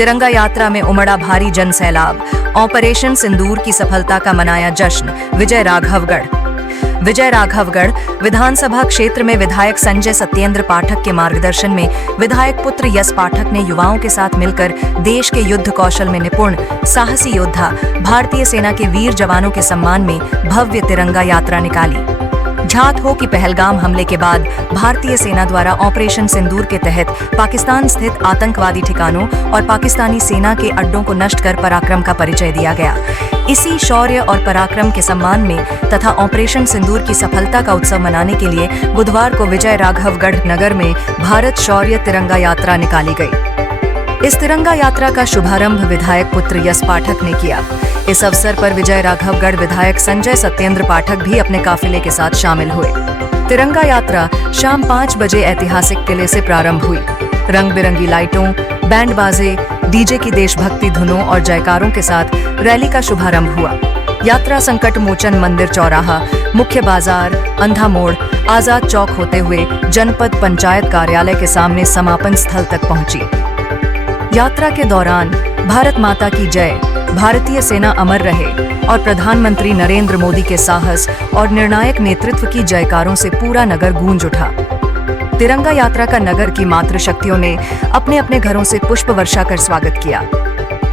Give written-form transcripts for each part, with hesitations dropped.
तिरंगा यात्रा में उमड़ा भारी जन सैलाब। ऑपरेशन सिंदूर की सफलता का मनाया जश्न। विजय राघवगढ़ विधानसभा क्षेत्र में विधायक संजय सत्येंद्र पाठक के मार्गदर्शन में विधायक पुत्र यश पाठक ने युवाओं के साथ मिलकर देश के युद्ध कौशल में निपुण साहसी योद्धा भारतीय सेना के वीर जवानों के सम्मान में भव्य तिरंगा यात्रा निकाली। झात हो कि पहलगाम हमले के बाद भारतीय सेना द्वारा ऑपरेशन सिंदूर के तहत पाकिस्तान स्थित आतंकवादी ठिकानों और पाकिस्तानी सेना के अड्डों को नष्ट कर पराक्रम का परिचय दिया गया। इसी शौर्य और पराक्रम के सम्मान में तथा ऑपरेशन सिंदूर की सफलता का उत्सव मनाने के लिए बुधवार को विजय राघवगढ़ नगर में भारत शौर्य तिरंगा यात्रा निकाली गई। इस तिरंगा यात्रा का शुभारंभ विधायक पुत्र यश पाठक ने किया। इस अवसर पर विजय राघवगढ़ विधायक संजय सत्येंद्र पाठक भी अपने काफिले के साथ शामिल हुए। तिरंगा यात्रा शाम 5 बजे ऐतिहासिक किले से प्रारंभ हुई। रंग बिरंगी लाइटों, बैंड बाजे, डीजे की देशभक्ति धुनों और जयकारों के साथ रैली का शुभारंभ हुआ। यात्रा संकट मोचन मंदिर चौराहा, मुख्य बाजार, अंधा मोड़, आजाद चौक होते हुए जनपद पंचायत कार्यालय के सामने समापन स्थल तक पहुंची। यात्रा के दौरान भारत माता की जय, भारतीय सेना अमर रहे और प्रधानमंत्री नरेंद्र मोदी के साहस और निर्णायक नेतृत्व की जयकारों से पूरा नगर गूंज उठा। तिरंगा यात्रा का नगर की मातृशक्तियों ने अपने अपने घरों से पुष्प वर्षा कर स्वागत किया।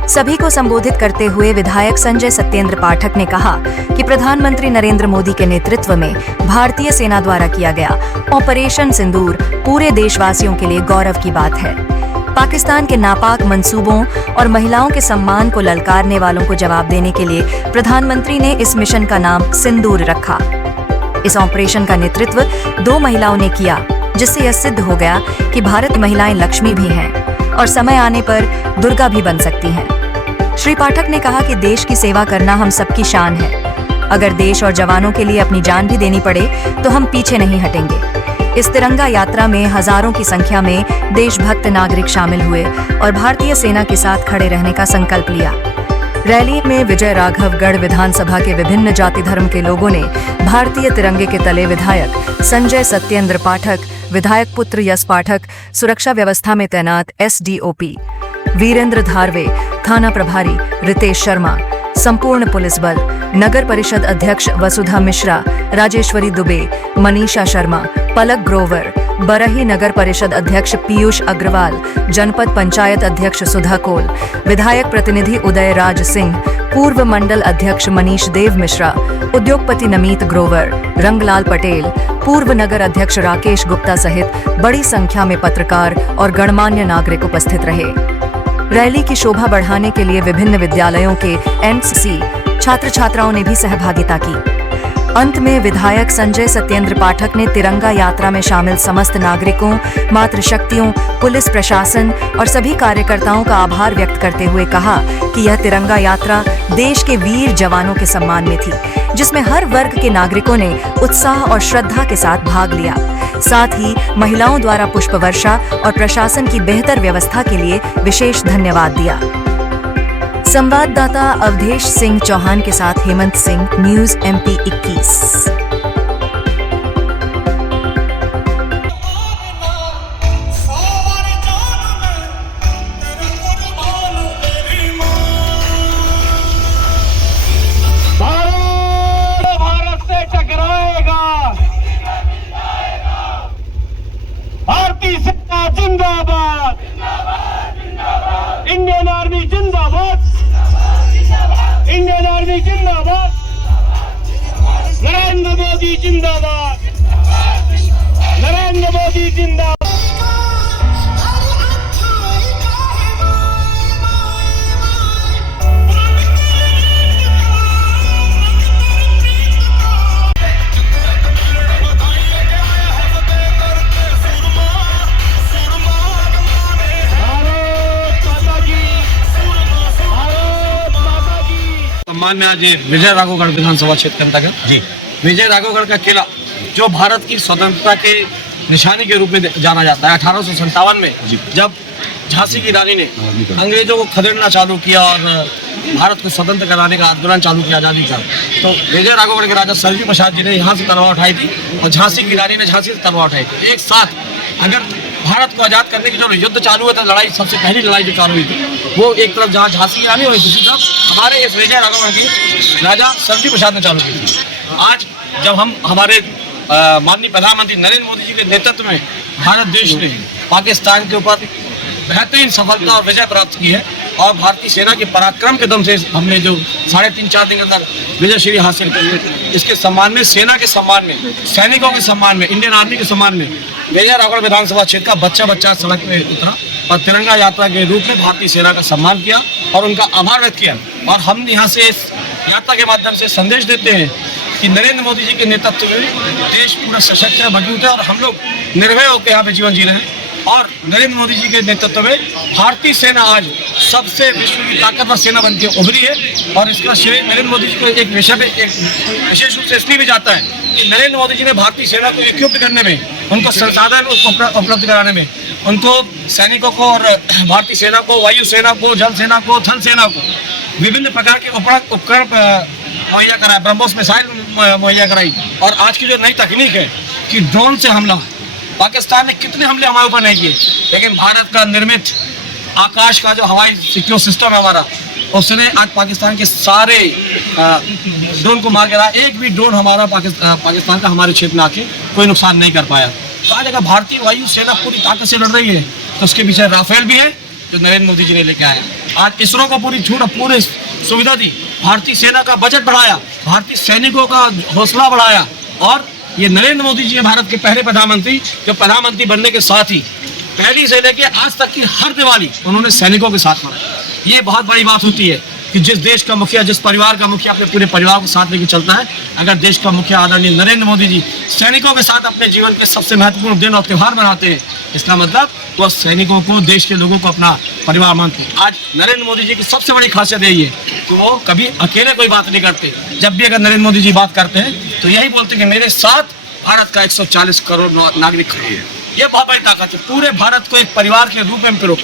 सभी को संबोधित करते हुए विधायक संजय सत्येंद्र पाठक ने कहा कि प्रधानमंत्री नरेंद्र मोदी के नेतृत्व में भारतीय सेना द्वारा किया गया ऑपरेशन सिंदूर पूरे देशवासियों के लिए गौरव की बात है। पाकिस्तान के नापाक मंसूबों और महिलाओं के सम्मान को ललकारने वालों को जवाब देने के लिए प्रधानमंत्री ने इस मिशन का नाम सिंदूर रखा। इस ऑपरेशन का नेतृत्व 2 महिलाओं ने किया, जिससे यह सिद्ध हो गया कि भारत महिलाएं लक्ष्मी भी हैं और समय आने पर दुर्गा भी बन सकती हैं। श्री पाठक ने कहा कि देश की सेवा करना हम सबकी शान है। अगर देश और जवानों के लिए अपनी जान भी देनी पड़े तो हम पीछे नहीं हटेंगे। इस तिरंगा यात्रा में हजारों की संख्या में देशभक्त नागरिक शामिल हुए और भारतीय सेना के साथ खड़े रहने का संकल्प लिया। रैली में विजय राघवगढ़ विधानसभा के विभिन्न जाति धर्म के लोगों ने भारतीय तिरंगे के तले विधायक संजय सत्येंद्र पाठक, विधायक पुत्र यश पाठक, सुरक्षा व्यवस्था में तैनात SDOP वीरेंद्र धारवे, थाना प्रभारी रितेश शर्मा, संपूर्ण पुलिस बल, नगर परिषद अध्यक्ष वसुधा मिश्रा, राजेश्वरी दुबे, मनीषा शर्मा, पलक ग्रोवर, बरही नगर परिषद अध्यक्ष पीयूष अग्रवाल, जनपद पंचायत अध्यक्ष सुधा कोल, विधायक प्रतिनिधि उदय राज सिंह, पूर्व मंडल अध्यक्ष मनीष देव मिश्रा, उद्योगपति नमीत ग्रोवर, रंगलाल पटेल, पूर्व नगर अध्यक्ष राकेश गुप्ता सहित बड़ी संख्या में पत्रकार और गणमान्य नागरिक उपस्थित रहे। रैली की शोभा बढ़ाने के लिए विभिन्न विद्यालयों के NCC छात्र छात्राओं ने भी सहभागिता की। अंत में विधायक संजय सत्येंद्र पाठक ने तिरंगा यात्रा में शामिल समस्त नागरिकों, मातृशक्तियों, पुलिस प्रशासन और सभी कार्यकर्ताओं का आभार व्यक्त करते हुए कहा कि यह तिरंगा यात्रा देश के वीर जवानों के सम्मान में थी, जिसमें हर वर्ग के नागरिकों ने उत्साह और श्रद्धा के साथ भाग लिया। साथ ही महिलाओं द्वारा पुष्प वर्षा और प्रशासन की बेहतर व्यवस्था के लिए विशेष धन्यवाद दिया। संवाददाता अवधेश सिंह चौहान के साथ हेमंत सिंह, न्यूज़ MP 21। भारत से टकराएगा, भारतीय सेना जिंदाबाद, इंडियन आर्मी जिंदाबाद, इंडियन आर्मी जिंदाबाद, नरेंद्र मोदी जिंदाबाद, नरेंद्र मोदी जिंदाबाद। सम्मान में आज विजय राघवगढ़ विधानसभा क्षेत्र के अंतर्गत जी विजय राघवगढ़ का किला, जो भारत की स्वतंत्रता के निशानी के रूप में जाना जाता है। 1857 में जब झांसी की रानी ने अंग्रेजों को खदेड़ना चालू किया और भारत को स्वतंत्र कराने का आंदोलन चालू किया आजादी का, तो विजय राघवगढ़ के राजा सरजी प्रसाद जी ने यहाँ से तलवार उठाई थी और झांसी की रानी ने झांसी से तलवार उठाई थी। एक साथ अगर भारत को आज़ाद करने की जो युद्ध चालू हुआ था, लड़ाई, सबसे पहली लड़ाई जो चालू हुई थी वो एक तरफ जहाँ झांसी की रानी हुई, दूसरी तरफ हमारे इस विजय राघवगढ़ की राजा सरजी प्रसाद ने चालू की थी। आज जब हम हमारे माननीय प्रधानमंत्री नरेंद्र मोदी जी के नेतृत्व में भारत देश ने पाकिस्तान के ऊपर बेहतरीन सफलता और विजय प्राप्त की है और भारतीय सेना के पराक्रम के दम से हमने जो 3.5-4 दिन के अंदर विजय श्री हासिल की है, इसके सम्मान में, सेना के सम्मान में, सैनिकों के सम्मान में, इंडियन आर्मी के सम्मान में विजय राघवगढ़ विधानसभा क्षेत्र का बच्चा बच्चा सड़क में उतरा और तिरंगा यात्रा के रूप में भारतीय सेना का सम्मान किया और उनका आभार व्यक्त किया। और हम यहाँ से इस यात्रा के माध्यम से संदेश देते हैं कि नरेंद्र मोदी जी के नेतृत्व में देश पूरा सशक्त है, मजबूत है और हम लोग निर्भय होकर यहाँ पे जीवन जी रहे हैं। और नरेंद्र मोदी जी के नेतृत्व में भारतीय सेना आज सबसे विश्व की ताकतवर सेना बन के उभरी है और इसका श्रेय नरेंद्र मोदी जी को एक विशेष रूप से इसलिए भी जाता है कि नरेंद्र मोदी जी ने भारतीय सेना को इक्विप्ड करने में, उनको संसाधन उपलब्ध कराने में, उनको सैनिकों को और भारतीय सेना को, वायु सेना को, जल सेना को, थल सेना को विभिन्न प्रकार के उपकरण मुहैया कराए, ब्रह्मोस मिसाइल मुहैया कराई। और आज की जो नई तकनीक है कि ड्रोन से हमला, पाकिस्तान ने कितने हमले हमारे ऊपर नहीं किए, लेकिन भारत का निर्मित आकाश का जो हवाई सिक्योर सिस्टम है हमारा, उसने आज पाकिस्तान के सारे ड्रोन को मार गिराया। एक भी ड्रोन हमारा पाकिस्तान का हमारे क्षेत्र में आके कोई नुकसान नहीं कर पाया। तो आज अगर भारतीय वायु सेना पूरी ताकत से लड़ रही है तो उसके पीछे राफेल भी है जो नरेंद्र मोदी जी ने लेके आए। आज इसरो को पूरी सुविधा दी, भारतीय सेना का बजट बढ़ाया, भारतीय सैनिकों का हौसला बढ़ाया और ये नरेंद्र मोदी जी हैं भारत के पहले प्रधानमंत्री जो प्रधानमंत्री बनने के साथ ही पहली से लेके आज तक की हर दिवाली उन्होंने सैनिकों के साथ मनाई। ये बहुत बड़ी बात होती है कि जिस देश का मुखिया, जिस परिवार का मुखिया अपने पूरे परिवार को साथ लेके चलता है, अगर देश का मुखिया आदरणीय नरेंद्र मोदी जी सैनिकों के साथ अपने जीवन के सबसे महत्वपूर्ण दिन और त्यौहार मनाते हैं, इसका मतलब वह सैनिकों को, देश के लोगों को अपना परिवार मानते हैं। आज नरेंद्र मोदी जी की सबसे बड़ी खासियत यही है कि वो कभी अकेले कोई बात नहीं करते। जब भी अगर नरेंद्र मोदी जी बात करते हैं तो यही बोलते हैं कि मेरे साथ भारत का 140 करोड़ नागरिक खड़े हैं। ये बहुत बड़ी ताकत है। पूरे भारत को एक परिवार के रूप में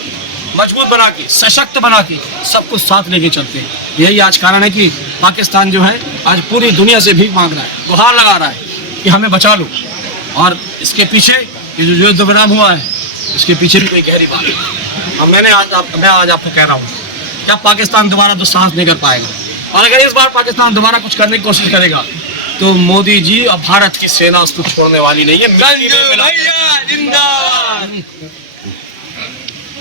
मजबूत बना के, सशक्त बना के सबको साथ लेके चलते हैं। यही आज कारण है कि पाकिस्तान जो है आज पूरी दुनिया से भीख मांग रहा है, गुहार लगा रहा है कि हमें बचा लो। और इसके पीछे ये जो युद्ध विराम हुआ है, इसके पीछे भी कोई गहरी बात है। और मैं आज आपको कह रहा हूँ क्या पाकिस्तान दोबारा दुस्साहस नहीं कर पाएगा। और अगर इस बार पाकिस्तान दोबारा कुछ करने की कोशिश करेगा तो मोदी जी और भारत की सेना उसको छोड़ने वाली नहीं है।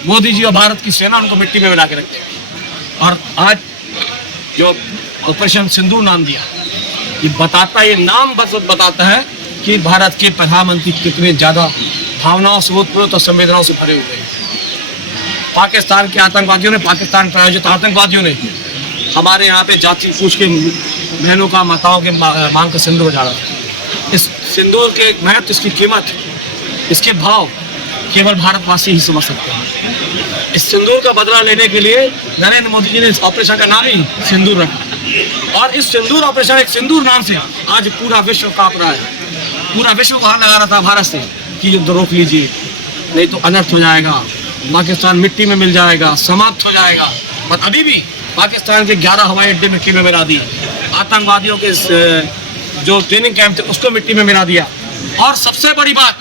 मोदी जी और भारत की सेना उनको मिट्टी में मिला के रखते हैं। और आज जो ऑपरेशन सिंदूर नाम दिया, ये नाम बस बताता है कि भारत के प्रधानमंत्री कितने ज्यादा भावनाओं से ओतप्रोत और संवेदनाओं से भरे हुए हैं। पाकिस्तान के आतंकवादियों ने, पाकिस्तान प्रायोजित आतंकवादियों ने हमारे यहाँ पे जाति पूछ के बहनों का, माताओं के मांग का सिंदूर डाला। इस सिंदूर के महत्व, इसकी कीमत, इसके भाव केवल भारतवासी ही समझ सकते हैं। इस सिंदूर का बदला लेने के लिए नरेंद्र मोदी जी ने इस ऑपरेशन का नाम ही सिंदूर रखा और इस सिंदूर ऑपरेशन, एक सिंदूर नाम से आज पूरा विश्व कांप रहा है। पूरा विश्व कहा लगा रहा था भारत से कि युद्ध रोक लीजिए, नहीं तो अनर्थ हो जाएगा, पाकिस्तान मिट्टी में मिल जाएगा, समाप्त हो जाएगा। और अभी भी पाकिस्तान के 11 हवाई अड्डे मिट्टी में मिला दिए, आतंकवादियों के जो ट्रेनिंग कैंप थे उसको मिट्टी में मिला दिया। और सबसे बड़ी बात,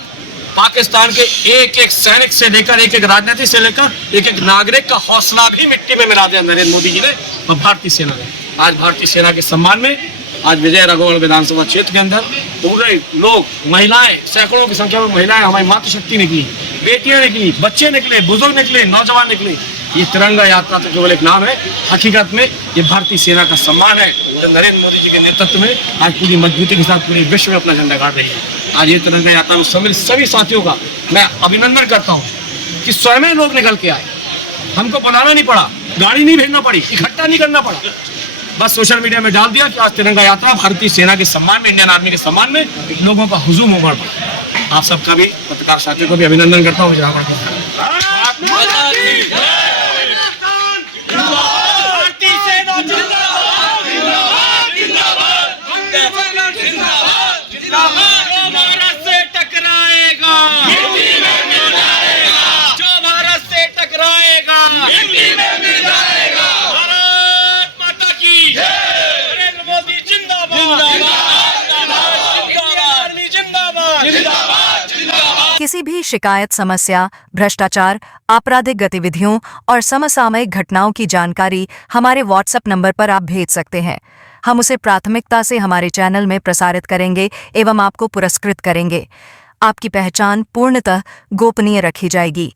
पाकिस्तान के एक एक सैनिक से लेकर, एक एक राजनीतिक से लेकर, एक एक नागरिक का हौसला भी मिट्टी में मिला दिया नरेंद्र मोदी जी ने और भारतीय सेना ने। आज भारतीय सेना के सम्मान में आज विजय राघवगढ़ विधानसभा क्षेत्र के अंदर पूरे लोग, महिलाएं, सैकड़ों की संख्या में महिलाएं, हमारी मातृशक्ति निकली, बेटियां निकली, बच्चे निकले, बुजुर्ग निकले, नौजवान निकले। ये तिरंगा यात्रा तो केवल एक नाम है, हकीकत में ये भारतीय सेना का सम्मान है जो नरेंद्र मोदी जी के नेतृत्व में आज पूरी मजबूती के साथ पूरे विश्व में अपना झंडा गाड़ रही है। आज ये तिरंगा यात्रा में सभी साथियों का मैं अभिनंदन करता हूँ कि स्वयं लोग निकल के आए, हमको बनाना नहीं पड़ा, गाड़ी नहीं भेजना पड़ी, इकट्ठा नहीं करना पड़ा, बस सोशल मीडिया में डाल दिया कि आज तिरंगा यात्रा भारतीय सेना के सम्मान में, इंडियन आर्मी के सम्मान में लोगों का हुजूम उमड़ पड़ा। आप सबका भी, पत्रकार साथियों को भी अभिनंदन करता हूँ। किसी भी भी शिकायत, समस्या, भ्रष्टाचार, आपराधिक गतिविधियों और समसामयिक घटनाओं की जानकारी हमारे व्हाट्सएप नंबर पर आप भेज सकते हैं। हम उसे प्राथमिकता से हमारे चैनल में प्रसारित करेंगे एवं आपको पुरस्कृत करेंगे। आपकी पहचान पूर्णतः गोपनीय रखी जाएगी।